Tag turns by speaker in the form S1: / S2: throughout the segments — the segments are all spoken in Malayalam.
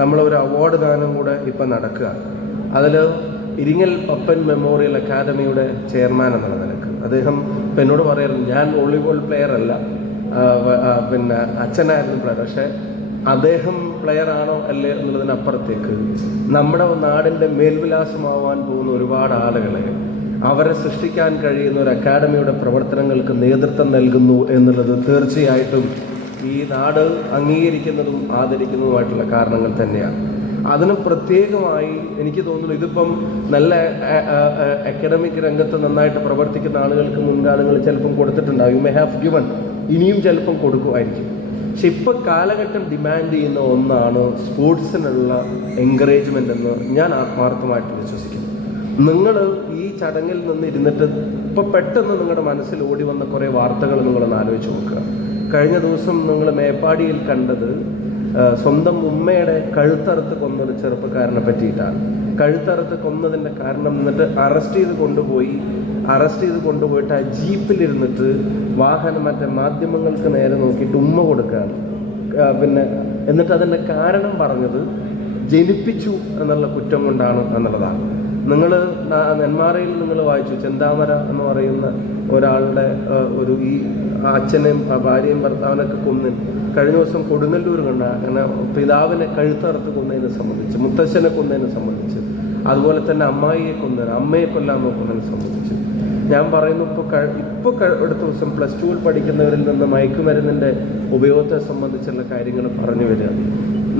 S1: നമ്മളൊരു അവാർഡ് ദാനം കൂടെ ഇപ്പം നടക്കുക. അതിൽ ഇരിങ്ങൽ പപ്പൻ മെമ്മോറിയൽ അക്കാദമിയുടെ ചെയർമാൻ എന്നുള്ള നിലയ്ക്ക്. അദ്ദേഹം ഇപ്പം എന്നോട് പറയാറുണ്ട് ഞാൻ വോളിബോൾ പ്ലെയർ അല്ല. പിന്നെ അച്ഛനായിരുന്നു പ്ലെയർ പക്ഷേ അദ്ദേഹം പ്ലെയർ ആണോ അല്ലേ എന്നുള്ളതിനപ്പുറത്തേക്ക് നമ്മുടെ നാടിന്റെ മേൽവിലാസമാവാൻ പോകുന്ന ഒരുപാട് ആളുകളെ അവരെ സൃഷ്ടിക്കാൻ കഴിയുന്ന ഒരു അക്കാദമിയുടെ പ്രവർത്തനങ്ങൾക്ക് നേതൃത്വം നൽകുന്നു എന്നുള്ളത് തീർച്ചയായിട്ടും ഈ നാട് അംഗീകരിക്കുന്നതും ആദരിക്കുന്നതുമായിട്ടുള്ള കാരണങ്ങൾ തന്നെയാണ്. അതിന് പ്രത്യേകമായി എനിക്ക് തോന്നുന്നു ഇതിപ്പം നല്ല അക്കാഡമിക് രംഗത്ത് നന്നായിട്ട് പ്രവർത്തിക്കുന്ന ആളുകൾക്ക് മുൻകാലങ്ങൾ ചിലപ്പം കൊടുത്തിട്ടുണ്ടാവും. യു മേ ഹാവ് ഗിവൺ ഇനിയും ചിലപ്പം കൊടുക്കുമായിരിക്കും. പക്ഷെ ഇപ്പം കാലഘട്ടം ഡിമാൻഡ് ചെയ്യുന്ന ഒന്നാണ് സ്പോർട്സിനുള്ള എൻകറേജ്മെന്റ് എന്ന് ഞാൻ ആത്മാർത്ഥമായിട്ട് വിശ്വസിക്കുന്നു. നിങ്ങൾ ഈ ചടങ്ങിൽ നിന്ന് ഇരുന്നിട്ട് ഇപ്പം പെട്ടെന്ന് നിങ്ങളുടെ മനസ്സിൽ ഓടി വന്ന കുറേ വാർത്തകൾ നിങ്ങളൊന്ന് ആലോചിച്ച് നോക്കുക. കഴിഞ്ഞ ദിവസം നിങ്ങൾ മേപ്പാടിയിൽ കണ്ടത് സ്വന്തം ഉമ്മയുടെ കഴുത്തറുത്ത് കൊന്നൊരു ചെറുപ്പക്കാരനെ പറ്റിയിട്ടാണ്. കഴുത്തറുത്ത് കൊന്നതിന്റെ കാരണം എന്നിട്ട് അറസ്റ്റ് ചെയ്ത് കൊണ്ടുപോയി. അറസ്റ്റ് ചെയ്ത് കൊണ്ടുപോയിട്ട് ആ ജീപ്പിലിരുന്നിട്ട് വാഹനം മറ്റേ മാധ്യമങ്ങൾക്ക് നേരെ നോക്കിയിട്ട് ഉമ്മ കൊടുക്കുകയാണ്. പിന്നെ എന്നിട്ട് അതിന്റെ കാരണം പറഞ്ഞത് ജനിപ്പിച്ചു എന്നുള്ള കുറ്റം കൊണ്ടാണ് എന്നുള്ളതാണ്. നിങ്ങൾ നെന്മാറയിൽ നിങ്ങൾ വായിച്ചു. ചെന്താമര എന്ന് പറയുന്ന ഒരാളുടെ ഒരു ഈ അച്ഛനെയും ഭാര്യയും ഭർത്താവിനൊക്കെ കൊന്നിൽ കഴിഞ്ഞ ദിവസം കൊടുങ്ങല്ലൂർ കണ്ട അങ്ങനെ പിതാവിനെ കഴുത്തറുത്ത് കൊന്നതിനെ സംബന്ധിച്ച് മുത്തശ്ശനെ കൊന്നതിനെ സംബന്ധിച്ച് അതുപോലെ തന്നെ അമ്മായിയെ കൊന്നതിന് അമ്മയെ കൊല്ലാൻ നോക്കുന്നതിനെ സംബന്ധിച്ച്. ഞാൻ പറയുന്നു ഇപ്പോൾ കഴി ഇപ്പോൾ അടുത്ത ദിവസം പ്ലസ് ടുവിൽ പഠിക്കുന്നവരിൽ നിന്ന് മയക്കുമരുന്നിന്റെ ഉപയോഗത്തെ സംബന്ധിച്ചുള്ള കാര്യങ്ങൾ പറഞ്ഞു വരിക.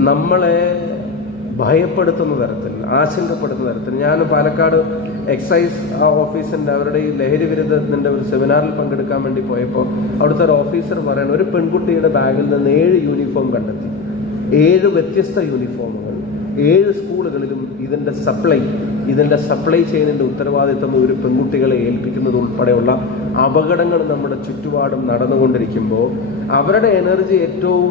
S1: നമ്മളെ ഭയപ്പെടുത്തുന്ന തരത്തിൽ ആശങ്കപ്പെടുത്തുന്ന തരത്തിൽ. ഞാൻ പാലക്കാട് എക്സൈസ് ഓഫീസിന്റെ അവരുടെ ഈ ലഹരി വിരുദ്ധത്തിന്റെ ഒരു സെമിനാറിൽ പങ്കെടുക്കാൻ വേണ്ടി പോയപ്പോൾ അവിടുത്തെ ഒരു ഓഫീസർ പറയുന്നത് ഒരു പെൺകുട്ടിയുടെ ബാഗിൽ നിന്ന് ഏഴ് യൂണിഫോം കണ്ടെത്തി. ഏഴ് വ്യത്യസ്ത യൂണിഫോമുകൾ. ഏഴ് സ്കൂളുകളിലും ഇതിന്റെ സപ്ലൈ ഇതിന്റെ സപ്ലൈ ചെയ്യുന്നതിന്റെ ഉത്തരവാദിത്തം ഒരു പെൺകുട്ടികളെ ഏൽപ്പിക്കുന്നത് ഉൾപ്പെടെയുള്ള അപകടങ്ങൾ നമ്മുടെ ചുറ്റുപാടും നടന്നുകൊണ്ടിരിക്കുമ്പോൾ അവരുടെ എനർജി ഏറ്റവും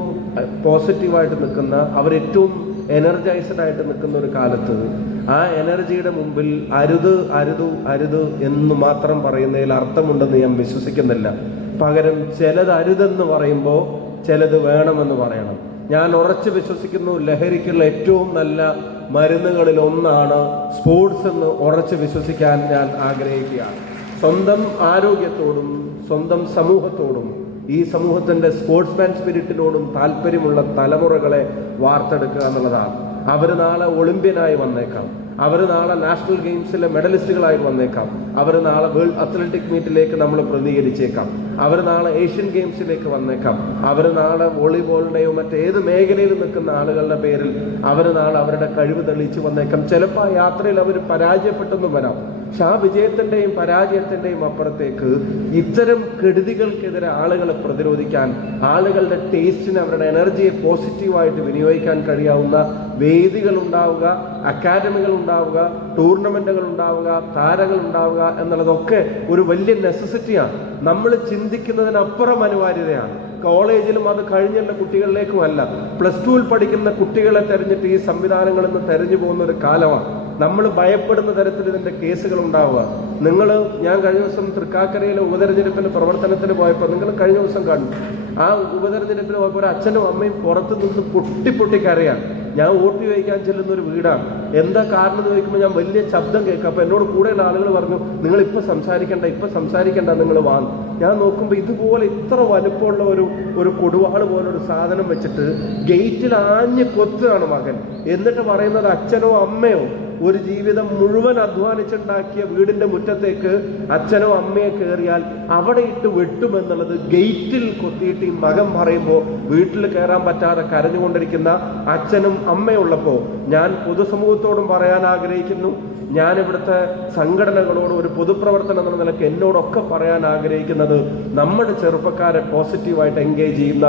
S1: പോസിറ്റീവായിട്ട് നിൽക്കുന്ന അവരേറ്റവും എനർജൈസ്ഡ് ആയിട്ട് നിൽക്കുന്ന ഒരു കാലത്ത് ആ എനർജിയുടെ മുമ്പിൽ അരുത് അരുത് അരുത് എന്ന് മാത്രം പറയുന്നതിൽ അർത്ഥമുണ്ടെന്ന് ഞാൻ വിശ്വസിക്കുന്നില്ല. പകരം ചിലത് അരുതെന്ന് പറയുമ്പോൾ ചിലത് വേണമെന്ന് പറയണം. ഞാൻ ഉറച്ചു വിശ്വസിക്കുന്നു ലഹരിക്കുള്ള ഏറ്റവും നല്ല മരുന്നുകളിൽ ഒന്നാണ് സ്പോർട്സ് എന്ന് ഉറച്ചു വിശ്വസിക്കാൻ ഞാൻ ആഗ്രഹിക്കുകയാണ്. സ്വന്തം ആരോഗ്യത്തോടും സ്വന്തം സമൂഹത്തോടും ഈ സമൂഹത്തിന്റെ സ്പോർട്സ്മാൻ സ്പിരിറ്റിനോടും താല്പര്യമുള്ള തലമുറകളെ വാർത്തെടുക്കുക എന്നുള്ളതാണ്. അവർ നാളെ ഒളിമ്പ്യനായി വന്നേക്കാം. അവർ നാളെ നാഷണൽ ഗെയിംസിലെ മെഡലിസ്റ്റുകളായി വന്നേക്കാം. അവർ നാളെ വേൾഡ് അത്ലറ്റിക് മീറ്റിലേക്ക് നമ്മൾ പ്രതികരിച്ചേക്കാം. അവർ നാളെ ഏഷ്യൻ ഗെയിംസിലേക്ക് വന്നേക്കാം. അവർ നാളെ വോളിബോളിന്റെയോ മറ്റേത് മേഖലയിൽ നിൽക്കുന്ന ആളുകളുടെ പേരിൽ അവർ നാളെ അവരുടെ കഴിവ് തെളിയിച്ച് വന്നേക്കാം. ചിലപ്പോൾ ആ യാത്രയിൽ അവർ പരാജയപ്പെട്ടെന്നും വരാം. പക്ഷെ ആ വിജയത്തിന്റെയും പരാജയത്തിന്റെയും അപ്പുറത്തേക്ക് ഇത്തരം കെടുതികൾക്കെതിരെ ആളുകളെ പ്രതിരോധിക്കാൻ ആളുകളുടെ ടേസ്റ്റിന് അവരുടെ എനർജിയെ പോസിറ്റീവായിട്ട് വിനിയോഗിക്കാൻ കഴിയാവുന്ന വേദികൾ ഉണ്ടാവുക അക്കാദമികൾ ഉണ്ടാവുക ടൂർണമെന്റുകൾ ഉണ്ടാവുക താരങ്ങൾ ഉണ്ടാവുക എന്നുള്ളതൊക്കെ ഒരു വലിയ നെസസിറ്റിയാണ് നമ്മൾ ചിന്തിക്കുന്നതിനപ്പുറം അനിവാര്യതയാണ്. കോളേജിലും അത് കഴിഞ്ഞുള്ള കുട്ടികളിലേക്കുമല്ല. പ്ലസ് ടുവിൽ പഠിക്കുന്ന കുട്ടികളെ തെരഞ്ഞിട്ട് ഈ സംവിധാനങ്ങളിൽ നിന്ന് തെരഞ്ഞു പോകുന്ന ഒരു കാലമാണ്. നമ്മൾ ഭയപ്പെടുന്ന തരത്തിൽ ഇതിന്റെ കേസുകൾ ഉണ്ടാവുക. നിങ്ങൾ ഞാൻ കഴിഞ്ഞ ദിവസം തൃക്കാക്കരയിലെ ഉപതെരഞ്ഞെടുപ്പിന്റെ പ്രവർത്തനത്തിന് പോയപ്പോൾ നിങ്ങൾ കഴിഞ്ഞ ദിവസം കണ്ടു. ആ ഉപതെരഞ്ഞെടുപ്പിന് പോയപ്പോൾ ഒരു അച്ഛനും അമ്മയും പുറത്തു നിന്ന് പൊട്ടി പൊട്ടി കരയാണ് ഞാൻ വോട്ട് ചോദിക്കാൻ ചെല്ലുന്ന ഒരു വീടാണ്. എന്താ കാരണം എന്ന് ചോദിക്കുമ്പോൾ ഞാൻ വലിയ ശബ്ദം കേൾക്കാം. അപ്പോൾ എന്നോട് കൂടെയുള്ള ആളുകൾ പറഞ്ഞു നിങ്ങൾ ഇപ്പൊ സംസാരിക്കണ്ട ഇപ്പൊ സംസാരിക്കണ്ട നിങ്ങൾ വാങ്ങും ഞാൻ നോക്കുമ്പോൾ ഇതുപോലെ ഇത്ര വലുപ്പമുള്ള ഒരു ഒരു കൊടുവാൾ പോലെ ഒരു സാധനം വെച്ചിട്ട് ഗേറ്റിൽ ആഞ്ഞ് കൊത്തുകയാണ് മകൻ. എന്നിട്ട് പറയുന്നത് അച്ഛനോ അമ്മയോ? ഒരു ജീവിതം മുഴുവൻ അധ്വാനിച്ചുണ്ടാക്കിയ വീടിന്റെ മുറ്റത്തേക്ക് അച്ഛനോ അമ്മയോ കയറിയാൽ അവിടെ ഇട്ട് വെട്ടുമെന്നുള്ളത് ഗേറ്റിൽ കൊത്തിയിട്ട് ഈ മകൻ പറയുമ്പോൾ വീട്ടിൽ കയറാൻ പറ്റാതെ കരഞ്ഞുകൊണ്ടിരിക്കുന്ന അച്ഛനും അമ്മയുള്ളപ്പോൾ ഞാൻ പൊതുസമൂഹത്തോടും പറയാൻ ആഗ്രഹിക്കുന്നു. ഞാൻ ഇവിടുത്തെ സംഘടനകളോട് ഒരു പൊതുപ്രവർത്തനം എന്ന നിലയ്ക്ക് എന്നോടൊക്കെ പറയാൻ ആഗ്രഹിക്കുന്നത് നമ്മുടെ ചെറുപ്പക്കാരെ പോസിറ്റീവായിട്ട് എൻഗേജ് ചെയ്യുന്ന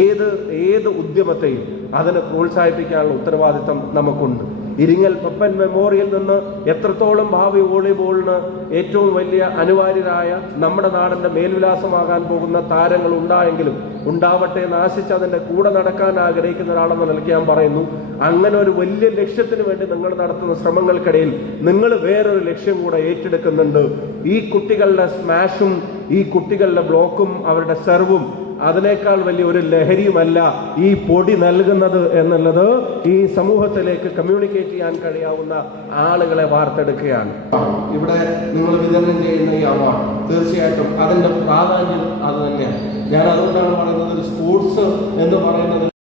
S1: ഏത് ഏത് ഉദ്യമത്തെയും അതിനെ പ്രോത്സാഹിപ്പിക്കാനുള്ള ഉത്തരവാദിത്തം നമുക്കുണ്ട്. ഇരിങ്ങൽ പപ്പൻ മെമ്മോറിയൽ നിന്ന് എത്രത്തോളം ഭാവി വോളിബോളിന് ഏറ്റവും വലിയ അനിവാര്യരായ നമ്മുടെ നാടിന്റെ മേൽവിലാസമാകാൻ പോകുന്ന താരങ്ങൾ ഉണ്ടായെങ്കിലും ഉണ്ടാവട്ടെ എന്ന് ആശിച്ച് അതിന്റെ കൂടെ നടക്കാൻ ആഗ്രഹിക്കുന്ന ഒരാളെന്ന നിലയ്ക്ക് ഞാൻ പറയുന്നു. അങ്ങനെ ഒരു വലിയ ലക്ഷ്യത്തിന് വേണ്ടി നിങ്ങൾ നടത്തുന്ന ശ്രമങ്ങൾക്കിടയിൽ നിങ്ങൾ വേറൊരു ലക്ഷ്യം കൂടെ ഏറ്റെടുക്കുന്നുണ്ട്. ഈ കുട്ടികളുടെ സ്മാഷും ഈ കുട്ടികളുടെ ബ്ലോക്കും അവരുടെ സെർവും അതിനേക്കാൾ വലിയ ഒരു ലഹരിയുമല്ല ഈ പൊടി നൽകുന്നത് എന്നുള്ളത് ഈ സമൂഹത്തിലേക്ക് കമ്മ്യൂണിക്കേറ്റ് ചെയ്യാൻ കഴിയാവുന്ന ആളുകളെ വാർത്തെടുക്കുകയാണ്. ഇവിടെ നിങ്ങൾ വിതരണം ചെയ്യുന്ന ഈ അവാർഡ് തീർച്ചയായിട്ടും അതിന്റെ പ്രാധാന്യം അത് തന്നെയാണ്. ഞാൻ അതുകൊണ്ടാണ് പറയുന്നത് സ്പോർട്സ് എന്ന് സ്പോർട്സ്